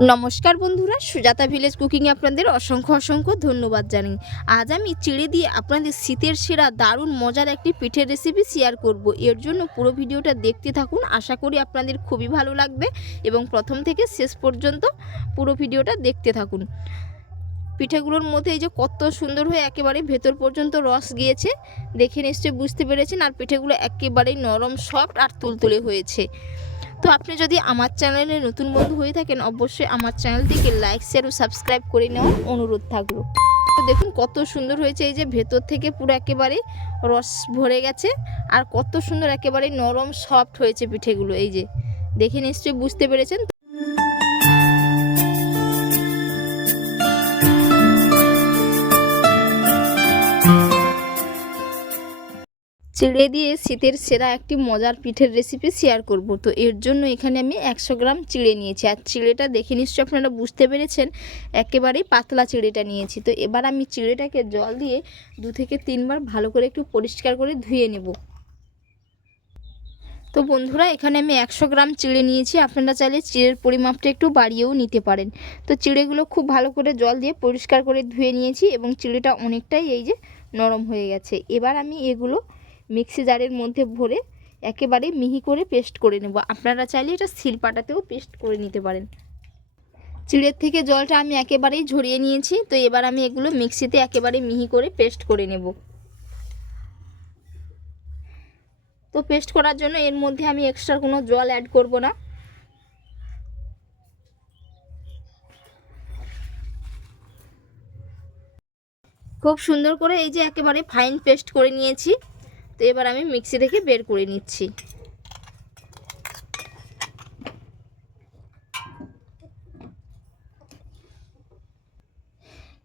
নমস্কার বন্ধুরা, সুজাতা ভিলেজ কুকিংয়ে আপনাদের অসংখ্য অসংখ্য ধন্যবাদ জানাই। আজ আমি চিড়ে দিয়ে আপনাদের শীতের সেরা দারুণ মজার একটি পিঠের রেসিপি শেয়ার করব। এর জন্য পুরো ভিডিওটা দেখতে থাকুন, আশা করি আপনাদের খুবই ভালো লাগবে এবং প্রথম থেকে শেষ পর্যন্ত পুরো ভিডিওটা দেখতে থাকুন। পিঠেগুলোর মধ্যে এই যে কত সুন্দর হয়ে একেবারে ভেতর পর্যন্ত রস গিয়েছে, দেখে নিশ্চয়ই বুঝতে পেরেছেন। আর পিঠেগুলো একেবারেই নরম সফট আর তুলতুলে হয়েছে। তো আপনি যদি আমার চ্যানেলে নতুন বন্ধু হয়ে থাকেন, অবশ্যই আমার চ্যানেলটিকে লাইক শেয়ার ও সাবস্ক্রাইব করে নেওয়ার অনুরোধ থাকল। তো দেখুন কত সুন্দর হয়েছে, এই যে ভেতর থেকে পুরো একেবারে রস ভরে গেছে আর কত সুন্দর একেবারে নরম সফট হয়েছে পিঠেগুলো, এই যে। দেখে নিশ্চয়ই বুঝতে পেরেছেন। চিড়ে দিয়ে শীতের সেরা একটি মজার পিঠের রেসিপি শেয়ার করব। তো এর জন্য এখানে আমি একশো গ্রাম চিড়ে নিয়েছি। আর চিড়েটা দেখে নিশ্চয়ই আপনারা বুঝতে পেরেছেন, একেবারেই পাতলা চিড়েটা নিয়েছি। তো এবার আমি চিড়েটাকে জল দিয়ে দু থেকে তিনবার ভালো করে একটু পরিষ্কার করে ধুয়ে নেব। তো বন্ধুরা, এখানে আমি একশো গ্রাম চিড়ে নিয়েছি। আপনারা চাইলে চিড়ের পরিমাপটা একটু বাড়িয়েও নিতে পারেন। তো চিড়েগুলো খুব ভালো করে জল দিয়ে পরিষ্কার করে ধুয়ে নিয়েছি এবং চিড়েটা অনেকটাই এই যে নরম হয়ে গেছে। এবার আমি এগুলো মিক্সি জারের মধ্যে ভরে একেবারে মিহি করে পেস্ট করে নেব। আপনারা চাইলে এটা শিলপাটাতেও পেস্ট করে নিতে পারেন। চিড়ের থেকে জলটা আমি একেবারেই ঝরিয়ে নিয়েছি, তো এবার আমি এগুলো মিক্সিতে একেবারে মিহি করে পেস্ট করে নেব। তো পেস্ট করার জন্য এর মধ্যে আমি এক্সট্রা কোনো জল অ্যাড করব না। খুব সুন্দর করে এই যে একেবারে ফাইন পেস্ট করে নিয়েছি। তো এবার আমি মিক্সি থেকে বের করে নিচ্ছি।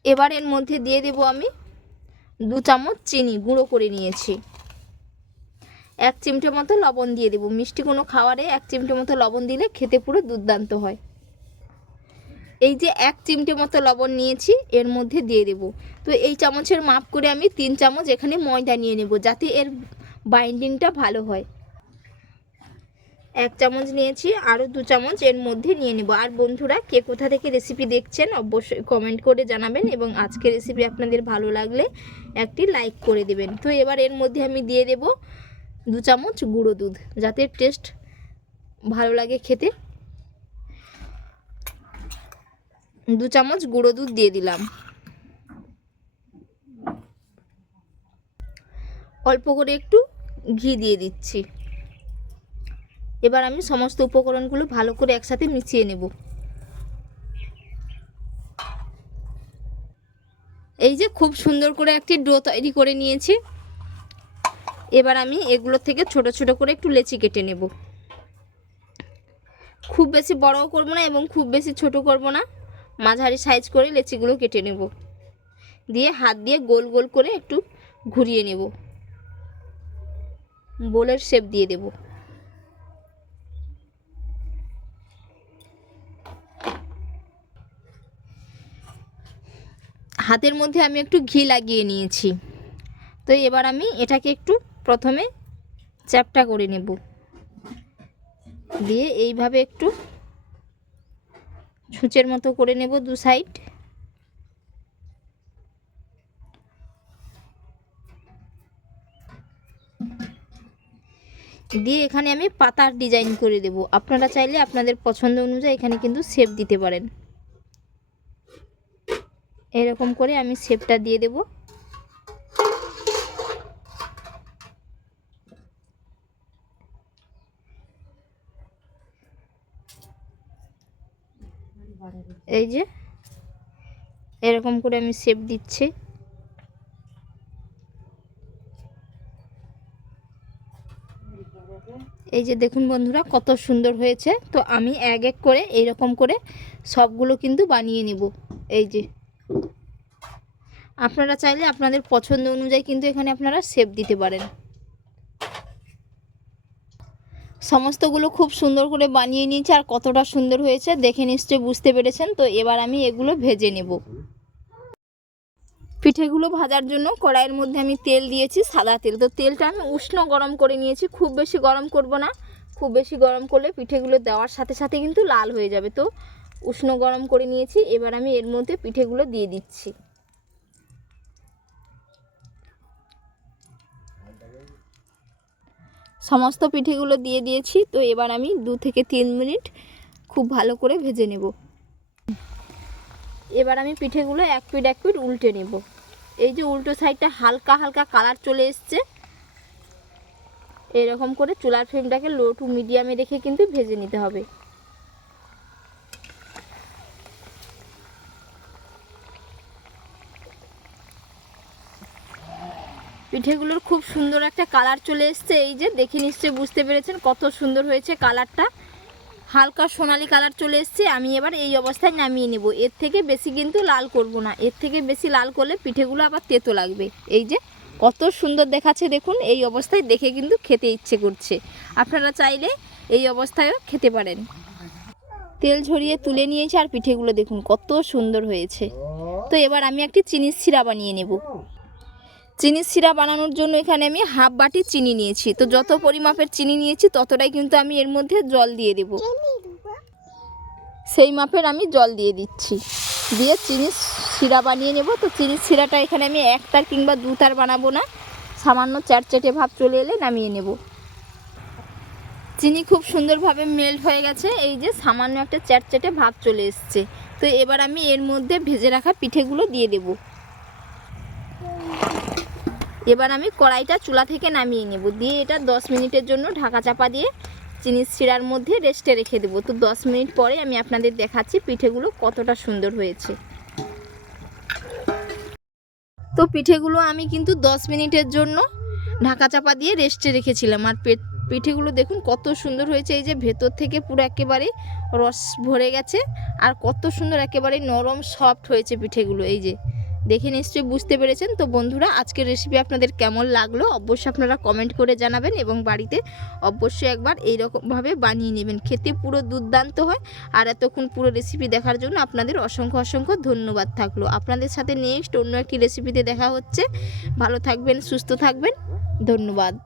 এবার এর মধ্যে দিয়ে দেব আমি দু চামচ চিনি, গুঁড়ো করে নিয়েছি। এক চিমটে মতো লবণ দিয়ে দেবো। মিষ্টি কোনো খাবারে এক চিমটে মতো লবণ দিলে খেতে পুরো দুর্দান্ত হয়। এই যে এক চিমটে মতো লবণ নিয়েছি, এর মধ্যে দিয়ে দেব। তো এই চামচের মাপ করে আমি তিন চামচ এখানে ময়দা নিয়ে নেব, যাতে এর বাইন্ডিংটা ভালো হয়। এক চামচ নিয়েছি, আরও দু চামচ এর মধ্যে নিয়ে নেব। আর বন্ধুরা, কে কোথা থেকে রেসিপি দেখছেন, অবশ্যই কমেন্ট করে জানাবেন এবং আজকে রেসিপি আপনাদের ভালো লাগলে একটি লাইক করে দেবেন। তো এবার এর মধ্যে আমি দিয়ে দেব দু চামচ গুঁড়ো দুধ, যাতে টেস্ট ভালো লাগে খেতে। দু চামচ গুঁড়ো দুধ দিয়ে দিলাম। অল্প করে একটু ঘি দিয়ে দিচ্ছি। এবার আমি সমস্ত উপকরণগুলো ভালো করে একসাথে মিশিয়ে নেব। এই যে খুব সুন্দর করে একটি ডো তৈরি করে নিয়েছি। এবার আমি এগুলো থেকে ছোট ছোট করে একটু লেচি কেটে নেব। খুব বেশি বড়ও করব না এবং খুব বেশি ছোট করব না। মাঝারি সাইজ করে লেচিগুলো কেটে নেব। দিয়ে হাত দিয়ে গোল গোল করে একটু ঘুরিয়ে নেব। বোলের শেপ দিয়ে দেব। হাতের মধ্যে আমি একটু ঘি লাগিয়ে নিয়েছি। তো এবার আমি এটাকে একটু প্রথমে চ্যাপটা করে নেব। দিয়ে এইভাবে একটু ছুঁচের মতো করে নেব দু সাইড। দিয়ে এখানে আমি পাতার ডিজাইন করে দেব। আপনারা চাইলে আপনাদের পছন্দ অনুযায়ী এখানে কিন্তু শেপ দিতে পারেন। এরকম করে আমি শেপটা দিয়ে দেব। এই যে, এরকম করে আমি শেপ দিচ্ছি। এই যে দেখুন বন্ধুরা, কত সুন্দর হয়েছে। তো আমি এক এক করে এইরকম করে সবগুলো কিন্তু বানিয়ে নেব। এই যে, আপনারা চাইলে আপনাদের পছন্দ অনুযায়ী কিন্তু এখানে আপনারা শেপ দিতে পারেন। সমস্তগুলো খুব সুন্দর করে বানিয়ে নিয়েছি আর কতটা সুন্দর হয়েছে দেখে নিশ্চয়ই বুঝতে পেরেছেন। তো এবার আমি এগুলো ভেজে নেব। পিঠেগুলো ভাজার জন্য কড়াইয়ের মধ্যে আমি তেল দিয়েছি, সাদা তেল। তো তেলটা আমি উষ্ণ গরম করে নিয়েছি, খুব বেশি গরম করব না। খুব বেশি গরম করলে পিঠেগুলো দেওয়ার সাথে সাথে কিন্তু লাল হয়ে যাবে। তো উষ্ণ গরম করে নিয়েছি, এবার আমি এর মধ্যে পিঠেগুলো দিয়ে দিচ্ছি। সমস্ত পিঠেগুলো দিয়ে দিয়েছি, তো এবার আমি দু থেকে তিন মিনিট খুব ভালো করে ভেজে নেব। এবার আমি পিঠেগুলো এক পিট, এক পিঠ উল্টে নেব। এই যে উল্টো সাইডটা হালকা হালকা কালার চলে এসছে। এরকম করে চুলার ফ্লেমটাকে লো টু মিডিয়ামে রেখে কিন্তু ভেজে নিতে হবে। পিঠেগুলোর খুব সুন্দর একটা কালার চলে এসছে। এই যে দেখে নিশ্চয়ই বুঝতে পেরেছেন কত সুন্দর হয়েছে কালারটা। হালকা সোনালি কালার চলে এসছে। আমি এবার এই অবস্থায় নামিয়ে নেব। এর থেকে বেশি কিন্তু লাল করব না। এর থেকে বেশি লাল করলে পিঠেগুলো আবার তেতো লাগবে। এই যে কত সুন্দর দেখাচ্ছে দেখুন, এই অবস্থায় দেখে কিন্তু খেতে ইচ্ছে করছে। আপনারা চাইলে এই অবস্থায়ও খেতে পারেন। তেল ঝরিয়ে তুলে নিয়েছি আর পিঠেগুলো দেখুন কত সুন্দর হয়েছে। তো এবার আমি একটি চিনির সিরা বানিয়ে নেব। চিনির সিরা বানানোর জন্য এখানে আমি হাফ বাটি চিনি নিয়েছি। তো যত পরিমাপের চিনি নিয়েছি, ততটাই কিন্তু আমি এর মধ্যে জল দিয়ে দেব। সেই মাপের আমি জল দিয়ে দিচ্ছি। দিয়ে চিনি সিরা বানিয়ে নেব। তো চিনি সিরাটা এখানে আমি একটার কিংবা দুটার বানাবো না। সামান্য চ্যাটচেটে ভাব চলে এলে নামিয়ে নেব। চিনি খুব সুন্দরভাবে মেল্ট হয়ে গেছে। এই যে সামান্য একটা চ্যাটচেটে ভাব চলে এসছে। তো এবার আমি এর মধ্যে ভেজে রাখা পিঠেগুলো দিয়ে দেবো। এবার আমি কড়াইটা চুলা থেকে নামিয়ে নেব। দিয়ে এটা দশ মিনিটের জন্য ঢাকা চাপা দিয়ে চিনির শিরার মধ্যে রেস্টে রেখে দেবো। তো দশ মিনিট পরে আমি আপনাদের দেখাচ্ছি পিঠেগুলো কতটা সুন্দর হয়েছে। তো পিঠেগুলো আমি কিন্তু দশ মিনিটের জন্য ঢাকা চাপা দিয়ে রেস্টে রেখেছিলাম। আর পিঠেগুলো দেখুন কত সুন্দর হয়েছে। এই যে ভেতর থেকে পুরো একেবারে রস ভরে গেছে। আর কত সুন্দর, একেবারে নরম সফট হয়েছে পিঠেগুলো। এই যে দেখে নিশ্চয়ই বুঝতে পেরেছেন। তো বন্ধুরা, আজকের রেসিপি আপনাদের কেমন লাগল অবশ্যই আপনারা কমেন্ট করে জানাবেন এবং বাড়িতে অবশ্যই একবার এইরকমভাবে বানিয়ে নেবেন। খেতে পুরো দুর্দান্ত হয় আর এতক্ষণ পুরো রেসিপি দেখার জন্য আপনাদের অসংখ্য অসংখ্য ধন্যবাদ থাকল। আপনাদের সাথে নেক্সট অন্য একটি রেসিপিতে দেখা হচ্ছে। ভালো থাকবেন, সুস্থ থাকবেন। ধন্যবাদ।